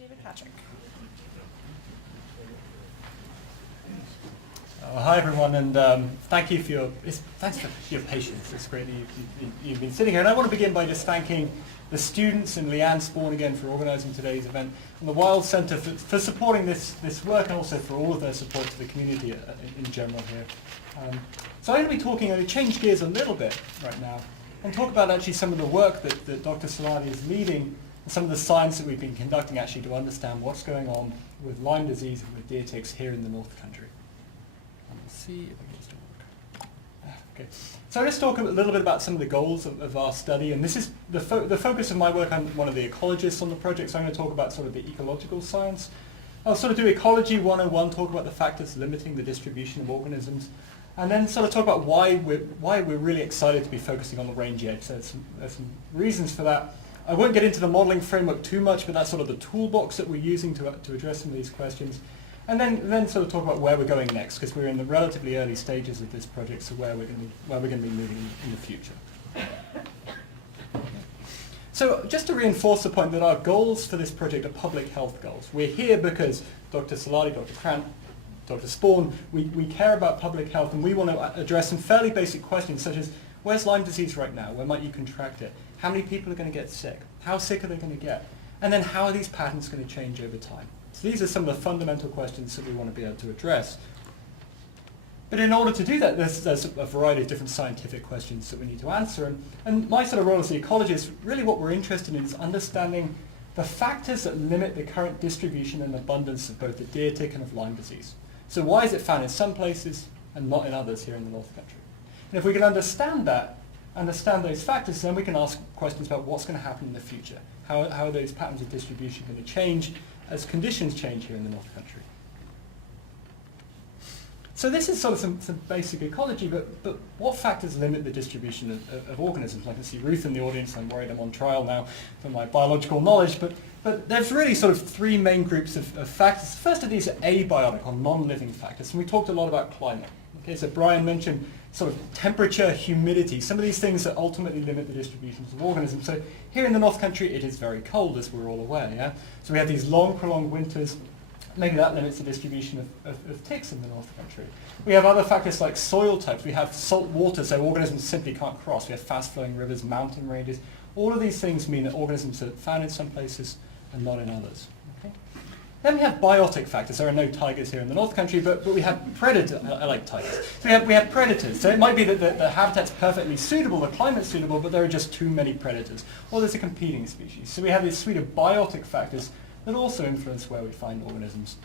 David Patrick. Hi everyone, and thank you for your patience. It's great that you've been sitting here. And I want to begin by just thanking the students and Leanne Spawn again for organising today's event, and the Wild Centre for supporting this work, and also for all of their support to the community in general here. So I'm going to be talking, I'm going to change gears a little bit right now, and talk about actually some of the work that Dr. Saladi is leading, and some of the science that we've been conducting actually to understand what's going on with Lyme disease and with deer ticks here in the North Country. Let's see if I can just work. Okay. So let's talk a little bit about some of the goals of our study, and this is the focus of my work. I'm one of the ecologists on the project, so I'm going to talk about sort of the ecological science. I'll sort of do Ecology 101, talk about the factors limiting the distribution of organisms, and then sort of talk about why we're really excited to be focusing on the range edge. So there's some reasons for that. I won't get into the modelling framework too much, but that's sort of the toolbox that we're using to address some of these questions. And then sort of talk about where we're going next, because we're in the relatively early stages of this project, so where we're going to be moving in the future. So just to reinforce the point that our goals for this project are public health goals. We're here because Dr. Saladi, Dr. Krant, Dr. Spawn, we care about public health, and we want to address some fairly basic questions such as, where's Lyme disease right now? Where might you contract it? How many people are going to get sick? How sick are they going to get? And then how are these patterns going to change over time? So these are some of the fundamental questions that we want to be able to address. But in order to do that, there's a variety of different scientific questions that we need to answer. And my sort of role as the ecologist, really what we're interested in is understanding the factors that limit the current distribution and abundance of both the deer tick and of Lyme disease. So why is it found in some places and not in others here in the North Country? And if we can understand those factors, then we can ask questions about what's going to happen in the future. How are those patterns of distribution going to change as conditions change here in the North Country? So this is sort of some basic ecology, but what factors limit the distribution of organisms? I can see Ruth in the audience. I'm worried I'm on trial now for my biological knowledge, but there's really sort of three main groups of factors. The first of these are abiotic or non-living factors, and we talked a lot about climate. Okay, so Brian mentioned sort of temperature, humidity, some of these things that ultimately limit the distributions of organisms. So here in the North Country, it is very cold, as we're all aware. Yeah? So we have these long, prolonged winters. Maybe that limits the distribution of ticks in the North Country. We have other factors like soil types. We have salt water, so organisms simply can't cross. We have fast-flowing rivers, mountain ranges. All of these things mean that organisms are found in some places and not in others. Okay? Then we have biotic factors. There are no tigers here in the North Country, but we have predators. I like tigers. So we have predators. So it might be that the habitat's perfectly suitable, the climate's suitable, but there are just too many predators. Or there's a competing species. So we have this suite of biotic factors that also influence where we find organisms.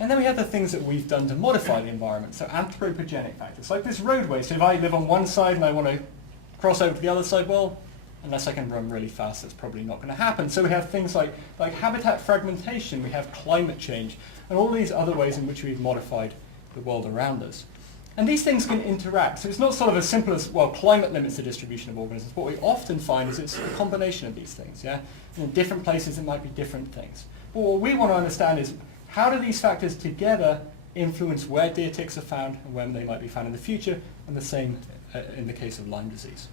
And then we have the things that we've done to modify the environment. So anthropogenic factors, like this roadway. So if I live on one side and I want to cross over to the other side, well, unless I can run really fast, that's probably not going to happen. So we have things like habitat fragmentation, we have climate change, and all these other ways in which we've modified the world around us. And these things can interact. So it's not sort of as simple as, well, climate limits the distribution of organisms. What we often find is it's a combination of these things. Yeah? In different places, it might be different things. But what we want to understand is, how do these factors together influence where deer ticks are found and when they might be found in the future, and the same in the case of Lyme disease.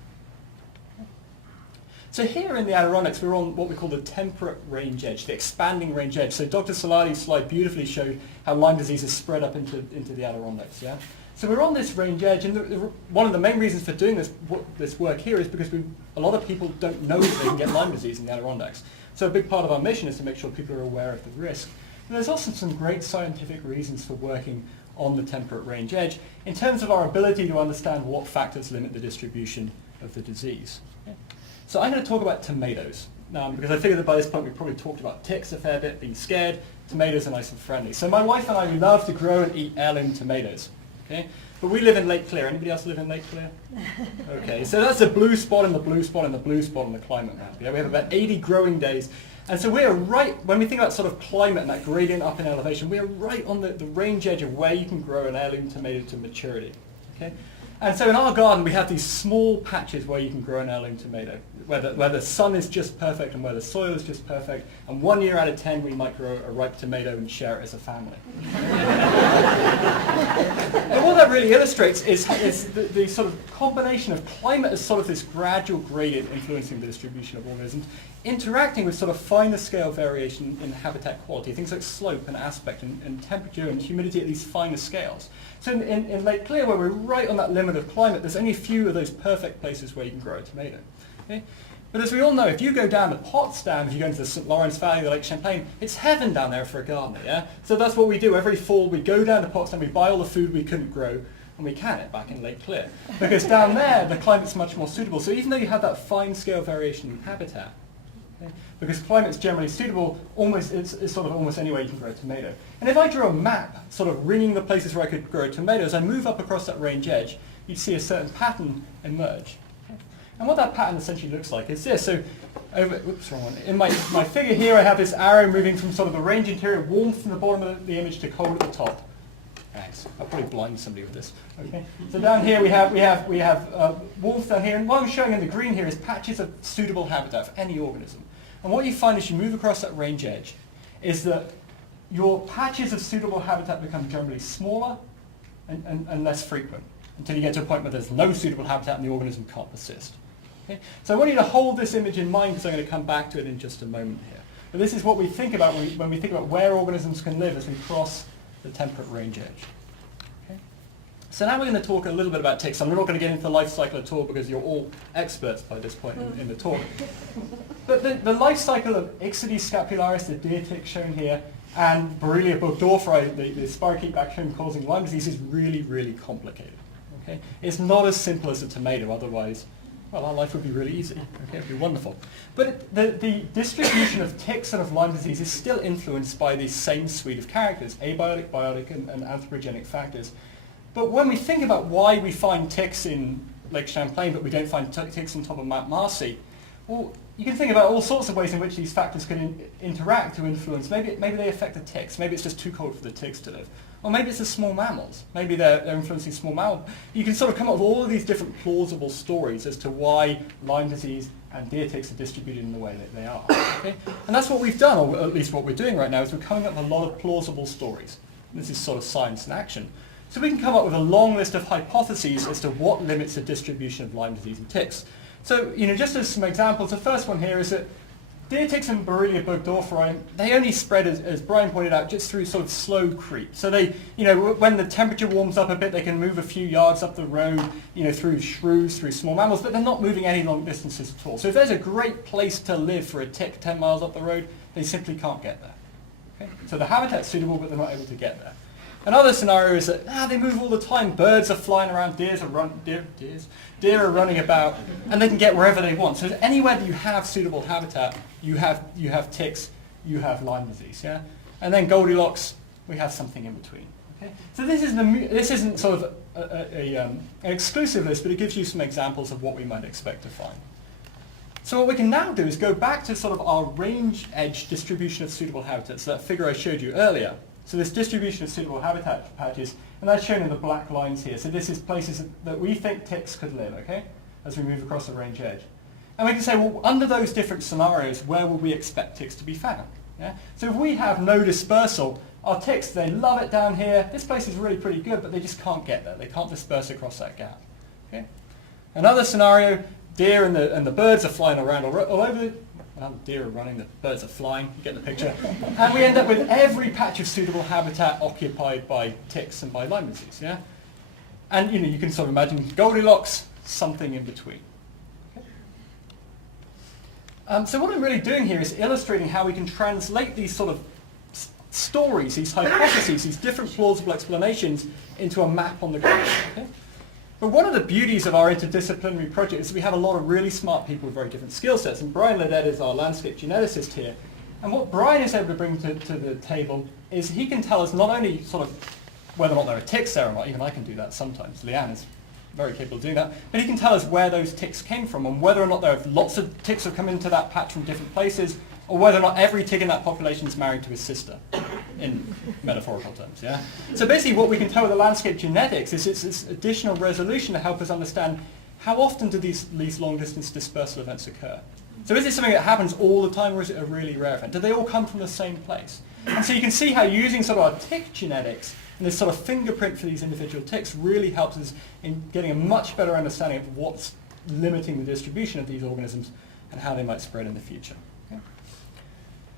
So here in the Adirondacks, we're on what we call the temperate range edge, the expanding range edge. So Dr. Saladi's slide beautifully showed how Lyme disease is spread up into the Adirondacks. Yeah? So we're on this range edge, and one of the main reasons for doing this work here is because a lot of people don't know that they can get Lyme disease in the Adirondacks. So a big part of our mission is to make sure people are aware of the risk. And there's also some great scientific reasons for working on the temperate range edge in terms of our ability to understand what factors limit the distribution of the disease. Okay. So I'm going to talk about tomatoes, because I figured that by this point we've probably talked about ticks a fair bit, being scared. Tomatoes are nice and friendly. So my wife and I, we love to grow and eat heirloom tomatoes. Okay? But we live in Lake Clear. Anybody else live in Lake Clear? Okay, so that's the blue spot and the blue spot and the blue spot on the climate map. Yeah? We have about 80 growing days. And so we're right, when we think about sort of climate and that gradient up in elevation, we're right on the range edge of where you can grow an heirloom tomato to maturity. Okay? And so in our garden, we have these small patches where you can grow an heirloom tomato, where the sun is just perfect and where the soil is just perfect. And 1 year out of 10, we might grow a ripe tomato and share it as a family. And what that really illustrates is the sort of combination of climate as sort of this gradual gradient influencing the distribution of organisms, interacting with sort of finer scale variation in habitat quality, things like slope and aspect and temperature and humidity at these finer scales. So in Lake Clear, where we're right on that limit of climate, there's only a few of those perfect places where you can grow a tomato. Okay? But as we all know, if you go down to Potsdam, if you go into the St. Lawrence Valley, the Lake Champlain, it's heaven down there for a gardener, yeah? So that's what we do. Every fall, we go down to Potsdam, we buy all the food we couldn't grow, and we can it back in Lake Clear. Because down there, the climate's much more suitable. So even though you have that fine scale variation in habitat, okay, because climate's generally suitable, it's sort of almost anywhere you can grow a tomato. And if I drew a map, sort of ringing the places where I could grow tomatoes, as I move up across that range edge, you'd see a certain pattern emerge. And what that pattern essentially looks like is this. So, oops, wrong one. In my figure here, I have this arrow moving from sort of the range interior, warmth from the bottom of the image to cold at the top. Thanks. I'll probably blind somebody with this. Okay. So down here we have warmth down here, and what I'm showing in the green here is patches of suitable habitat for any organism. And what you find as you move across that range edge is that your patches of suitable habitat become generally smaller and less frequent until you get to a point where there's no suitable habitat and the organism can't persist. Okay? So I want you to hold this image in mind because I'm going to come back to it in just a moment here. But this is what we think about when we think about where organisms can live as we cross the temperate range edge. Okay? So now we're going to talk a little bit about ticks. I'm not going to get into the life cycle at all because you're all experts by this point in the talk. But the life cycle of Ixodes scapularis, the deer tick shown here, and Borrelia burgdorferi, the spirochete bacterium causing Lyme disease, is really, really complicated. Okay? It's not as simple as a tomato, otherwise, well, our life would be really easy. Okay? It would be wonderful. But the distribution of ticks and of Lyme disease is still influenced by the same suite of characters, abiotic, biotic, and anthropogenic factors. But when we think about why we find ticks in Lake Champlain, but we don't find ticks on top of Mount Marcy, well, you can think about all sorts of ways in which these factors can interact to influence. Maybe they affect the ticks. Maybe it's just too cold for the ticks to live. Or maybe it's the small mammals. Maybe they're influencing small mammals. You can sort of come up with all of these different plausible stories as to why Lyme disease and deer ticks are distributed in the way that they are. Okay? And that's what we've done, or at least what we're doing right now, is we're coming up with a lot of plausible stories. This is sort of science in action. So we can come up with a long list of hypotheses as to what limits the distribution of Lyme disease in ticks. So, just as some examples, the first one here is that deer ticks and Borrelia burgdorferi, they only spread, as Brian pointed out, just through sort of slow creep. So they, when the temperature warms up a bit, they can move a few yards up the road, through shrews, through small mammals, but they're not moving any long distances at all. So if there's a great place to live for a tick 10 miles up the road, they simply can't get there. Okay? So the habitat's suitable, but they're not able to get there. Another scenario is that they move all the time. Birds are flying around, deer are running about, and they can get wherever they want. So anywhere that you have suitable habitat, you have ticks, you have Lyme disease, yeah. And then Goldilocks, we have something in between. Okay. So this isn't sort of an exclusive list, but it gives you some examples of what we might expect to find. So what we can now do is go back to sort of our range edge distribution of suitable habitats, that figure I showed you earlier. So this distribution of suitable habitat patches, and that's shown in the black lines here. So this is places that we think ticks could live, okay, as we move across the range edge. And we can say, well, under those different scenarios, where would we expect ticks to be found? Yeah? So if we have no dispersal, our ticks, they love it down here. This place is really pretty good, but they just can't get there. They can't disperse across that gap. Okay? Another scenario, deer and the birds are flying around all over. Well, deer are running, the birds are flying, you get the picture. And we end up with every patch of suitable habitat occupied by ticks and by Lyme disease, yeah? And you can sort of imagine Goldilocks, something in between. Okay? So what I'm really doing here is illustrating how we can translate these sort of stories, these hypotheses, these different plausible explanations into a map on the ground. Okay? But one of the beauties of our interdisciplinary project is we have a lot of really smart people with very different skill sets. And Brian Ledet is our landscape geneticist here. And what Brian is able to bring to the table is he can tell us not only sort of whether or not there are ticks there or not, even I can do that sometimes, Leanne is very capable of doing that, but he can tell us where those ticks came from and whether or not there are lots of ticks that come into that patch from different places, or whether or not every tick in that population is married to his sister, in metaphorical terms, yeah? So basically what we can tell with the landscape genetics is it's this additional resolution to help us understand how often do these long-distance dispersal events occur. So is it something that happens all the time, or is it a really rare event? Do they all come from the same place? And so you can see how using sort of our tick genetics and this sort of fingerprint for these individual ticks really helps us in getting a much better understanding of what's limiting the distribution of these organisms and how they might spread in the future.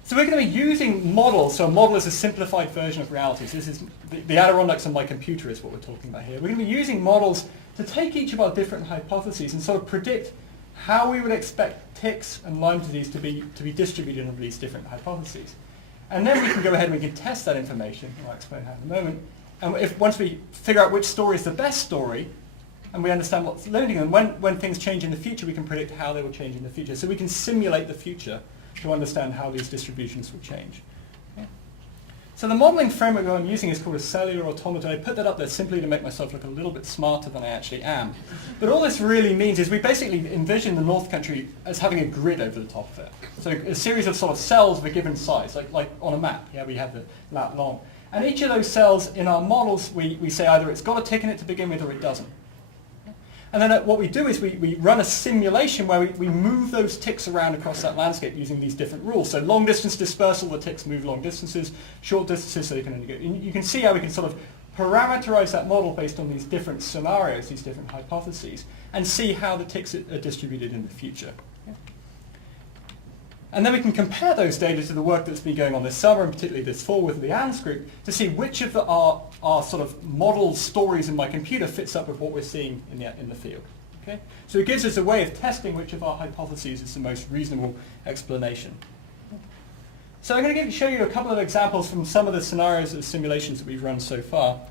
So we're going to be using models. So a model is a simplified version of reality. So this is the Adirondacks on my computer is what we're talking about here. We're going to be using models to take each of our different hypotheses and sort of predict how we would expect ticks and Lyme disease to be distributed over these different hypotheses. And then we can go ahead and we can test that information. I'll explain how in a moment. And once we figure out which story is the best story, and we understand what's limiting them, when things change in the future, we can predict how they will change in the future. So we can simulate the future to understand how these distributions will change. Okay. So the modeling framework that I'm using is called a cellular automata. I put that up there simply to make myself look a little bit smarter than I actually am. But all this really means is we basically envision the North Country as having a grid over the top of it. So a series of sort of cells of a given size, like on a map. Yeah, we have the lat long. And each of those cells in our models, we say either it's got a tick in it to begin with or it doesn't. And then what we do is we run a simulation where we move those ticks around across that landscape using these different rules. So long distance dispersal, the ticks move long distances, short distances, so they can only go. You can see how we can sort of parameterize that model based on these different scenarios, these different hypotheses, and see how the ticks are distributed in the future. And then we can compare those data to the work that's been going on this summer, and particularly this fall with the ANS group, to see which of our sort of model stories in my computer fits up with what we're seeing in the field. Okay? So it gives us a way of testing which of our hypotheses is the most reasonable explanation. So I'm going to show you a couple of examples from some of the scenarios of simulations that we've run so far.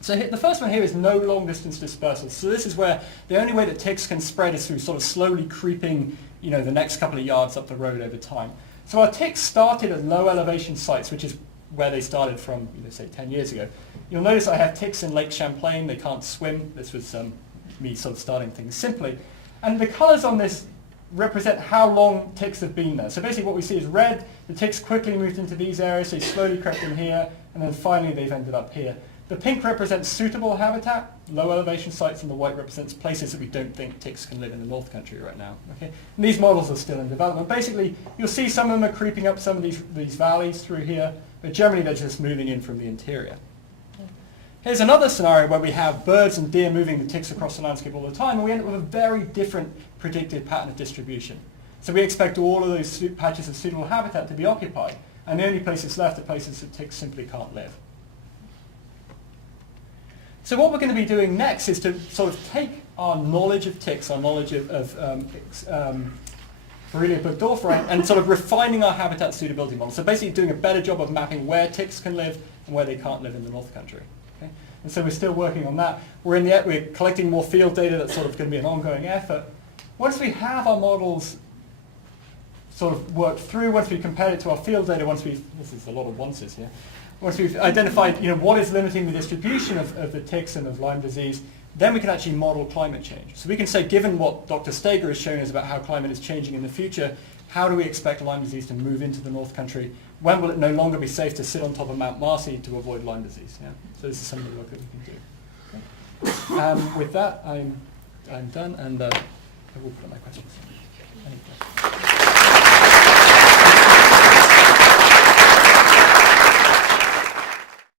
So the first one here is no long distance dispersal. So this is where the only way that ticks can spread is through sort of slowly creeping, the next couple of yards up the road over time. So our ticks started at low elevation sites, which is where they started from, say 10 years ago. You'll notice I have ticks in Lake Champlain. They can't swim. This was me sort of starting things simply. And the colors on this represent how long ticks have been there. So basically what we see is red. The ticks quickly moved into these areas. They slowly crept in here, and then finally they've ended up here. The pink represents suitable habitat, low elevation sites, and the white represents places that we don't think ticks can live in the North Country right now. Okay? And these models are still in development. Basically, you'll see some of them are creeping up some of these valleys through here, but generally they're just moving in from the interior. Here's another scenario where we have birds and deer moving the ticks across the landscape all the time, and we end up with a very different predicted pattern of distribution. So we expect all of those patches of suitable habitat to be occupied, and the only places left are places that ticks simply can't live. So what we're going to be doing next is to sort of take our knowledge of ticks, our knowledge of Borrelia burgdorferi, and sort of refining our habitat suitability model. So basically doing a better job of mapping where ticks can live and where they can't live in the North Country. Okay? And so we're still working on that. We're collecting more field data. That's sort of going to be an ongoing effort. Once we have our models sort of worked through, once we compared it to our field data, this is a lot of onces here. Once we've identified what is limiting the distribution of the ticks and of Lyme disease, then we can actually model climate change. So we can say, given what Dr. Steger has shown us about how climate is changing in the future, how do we expect Lyme disease to move into the North Country? When will it no longer be safe to sit on top of Mount Marcy to avoid Lyme disease? Yeah? So this is some of the work that we can do. Okay. With that, I'm done, and I will put up my questions. Any questions?